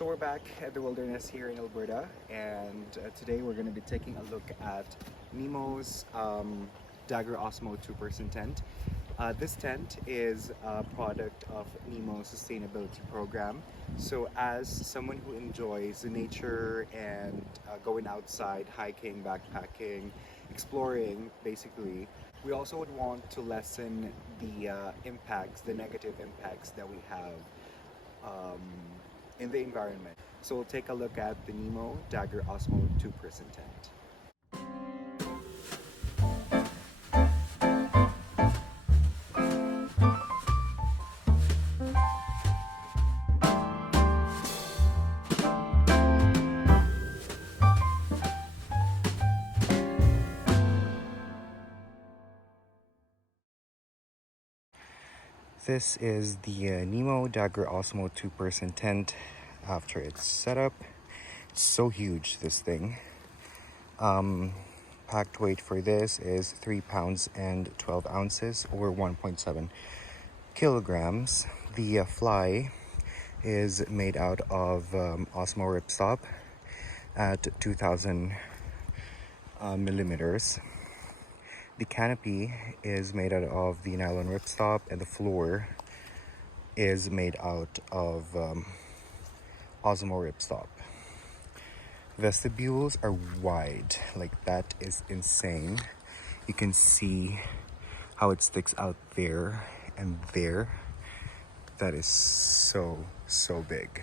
So we're back at the wilderness here in Alberta, and today we're going to be taking a look at Nemo's Dagger OSMO 2-person tent. This tent is a product of Nemo's sustainability program. So as someone who enjoys the nature and going outside, hiking, backpacking, exploring basically, we also would want to lessen the impacts, the negative impacts that we have in the environment. So we'll take a look at the Nemo Dagger OSMO 2-person tent. This is the Nemo Dagger OSMO 2-person tent after it's set up. It's so huge, this thing. Packed weight for this is 3 pounds and 12 ounces or 1.7 kilograms. The fly is made out of Osmo ripstop at 2000 millimeters. The canopy is made out of the nylon ripstop, and the floor is made out of Osmo ripstop. Vestibules are wide, like that is insane. You can see how it sticks out there and there. That is so big.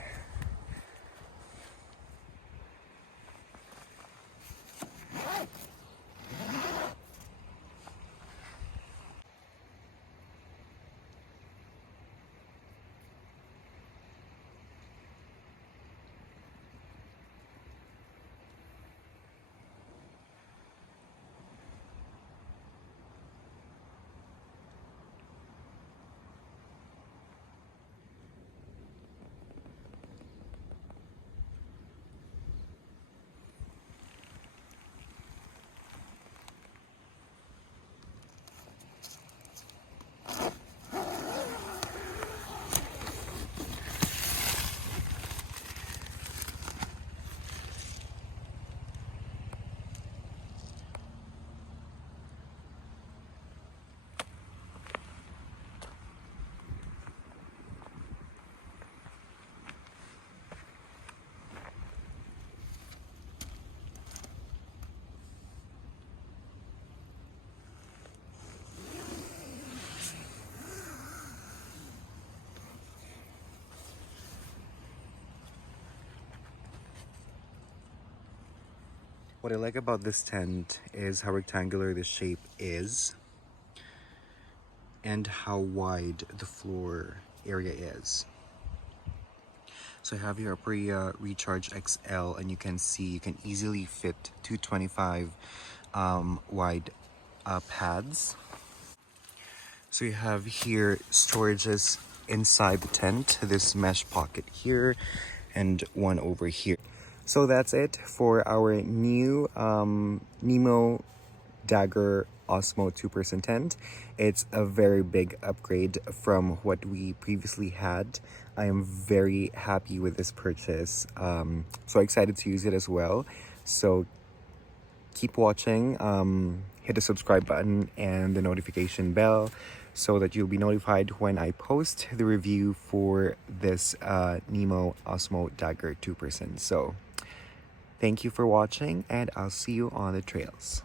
What I like about this tent is how rectangular the shape is and how wide the floor area is. So I have here a Aperia Recharge XL, and you can see you can easily fit 225 wide pads. So you have here storages inside the tent, this mesh pocket here and one over here. So that's it for our new Nemo Dagger OSMO 2-person tent. It's a very big upgrade from what we previously had. I am very happy with this purchase. So excited to use it as well. So keep watching. Hit the subscribe button and the notification bell so that you'll be notified when I post the review for this Nemo OSMO Dagger 2-person. So thank you for watching, and I'll see you on the trails.